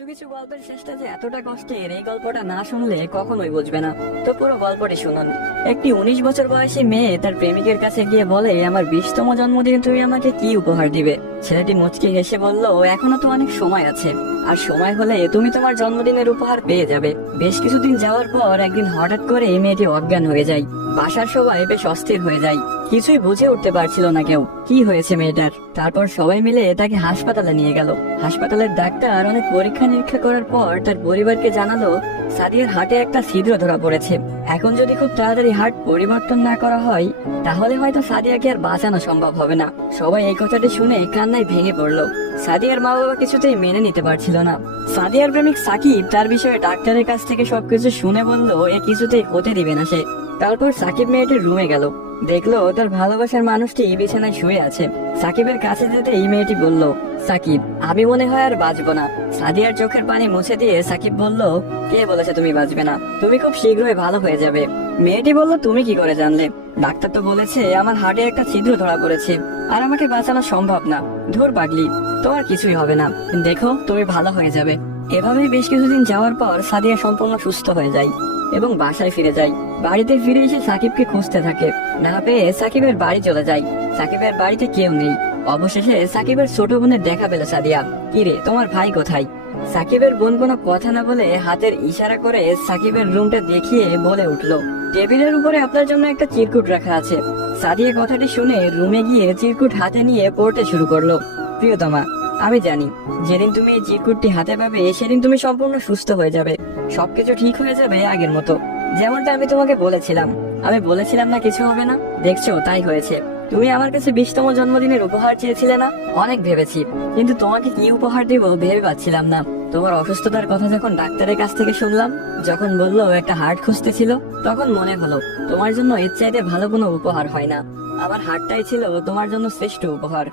কিছু কিছু গল্পের শেষটা যে এতটা কষ্টের, এই গল্পটা না শুনলে কখনোই বুঝবে না। তো পুরো গল্পটি শুনুন। একটি 19 বছর বয়সী মেয়ে তার প্রেমিকের কাছে গিয়ে বলে, আমার 20তম জন্মদিনে তুমি আমাকে কি উপহার দিবে? ছেলেটি মুচকি হেসে বলল, এখনো তো অনেক সময় আছে, আর সময় হলে তুমি তোমার জন্মদিনের উপহার পেয়ে যাবে। বেশ কিছুদিন যাওয়ার পর একদিন হঠাৎ করে এই মেয়েটি অজ্ঞান হয়ে যায়। বাসার সবাই বেশ অস্থির হয়ে যায়, কিছুই বুঝে উঠতে পারছিল না কেউ কি হয়েছে মেয়েটার। তারপর সবাই মিলে তাকে হাসপাতালে নিয়ে গেল। হাসপাতালের ডাক্তার অনেক পরীক্ষা নিরীক্ষা করার পর তার পরিবারকে জানালো, সাদিয়ার হার্টে একটা ছিদ্র ধরা পড়েছে। এখন যদি খুব তাড়াতাড়ি হার্ট পরিবর্তন না করা হয়, তাহলে হয়তো সাদিয়াকে আর বাঁচানো সম্ভব হবে না। সবাই এই কথাটি শুনে কান্নায় ভেঙে পড়লো। সাদিয়ার মা বাবা কিছুতেই মেনে নিতে পারছিল না। সাদিয়ার প্রেমিক সাকিব তার বিষয়ে ডাক্তারের কাছ থেকে সবকিছু শুনে বলল, এ কিছুতেই হতে দিবে না সে। তারপর সাকিব মেয়েটির রুমে গেল, দেখলো তার ভালোবাসার মানুষটি বিছানায় শুয়ে আছে। সাকিবের কাছে যেতে এই মেয়েটি বলল, সাকিব, আমি মনে হয় আর বাঁচবো না। সাদিয়ার চোখের পানি মুছে দিয়ে সাকিব বলল, কে বলেছে তুমি বাঁচবে না? তুমি খুব শীঘ্রই ভালো হয়ে যাবে। মেয়েটি বলল, তুমি কি করে জানলে? ডাক্তার তো বলেছে আমার হার্টে একটা ছিদ্র ধরা পড়েছে, আর আমাকে বাঁচানো সম্ভব না। ধুর পাগলি, তোমার কিছুই হবে না, দেখো তুমি ভালো হয়ে যাবে। এভাবেই বেশ কিছুদিন যাওয়ার পর সাদিয়া সম্পূর্ণ সুস্থ হয়ে যায় এবং বাসায় ফিরে যায়। বাড়িতে ফিরে এসে সাকিবকে খুঁজতে থাকে, না পেয়ে সাকিবের বাড়ি চলে যায়। সাকিবের বাড়িতে কেউ নেই। অবশেষে সাকিবের ছোট বোনের দেখা পেল সাদিয়া। কিরে, তোমার ভাই কোথায়? সাকিবের বোন কোনো কথা না বলে হাতের ইশারা করে সাকিবের রুমটা দেখিয়ে বলে উঠলো, টেবিলের উপরে আপনার জন্য একটা চিরকুট রাখা আছে। সাদিয়া কথাটি শুনে রুমে গিয়ে চিরকুট হাতে নিয়ে পড়তে শুরু করলো। প্রিয়তমা, আমি জানি যেদিন তুমি এই চিরকুটটি হাতে পাবে সেদিন তুমি সম্পূর্ণ সুস্থ হয়ে যাবে, সবকিছু ঠিক হয়ে যাবে আগের মতো, যেমনটা আমি তোমাকে বলেছিলাম। আমি বলেছিলাম না কিছু হবে না, দেখছো তাই হয়েছে। তুমি আমার কাছে 20তম জন্মদিনের উপহার চেয়েছিলে না? অনেক ভেবেছি, কিন্তু তোমাকে কি উপহার দেবো ভেবে পাচ্ছিলাম না। তোমার অসুস্থতার কথা যখন ডাক্তারের কাছ থেকে শুনলাম, যখন বললো একটা হার্ট খুঁজতেছিল, তখন মনে হলো তোমার জন্য এর চাইতে ভালো কোনো উপহার হয় না। আমার হার্টটাই ছিল তোমার জন্য শ্রেষ্ঠ উপহার,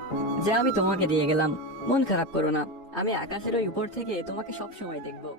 যা আমি তোমাকে দিয়ে গেলাম। মন খারাপ করো না, আমি আকাশের ওই উপর থেকে তোমাকে সব সময় দেখবো।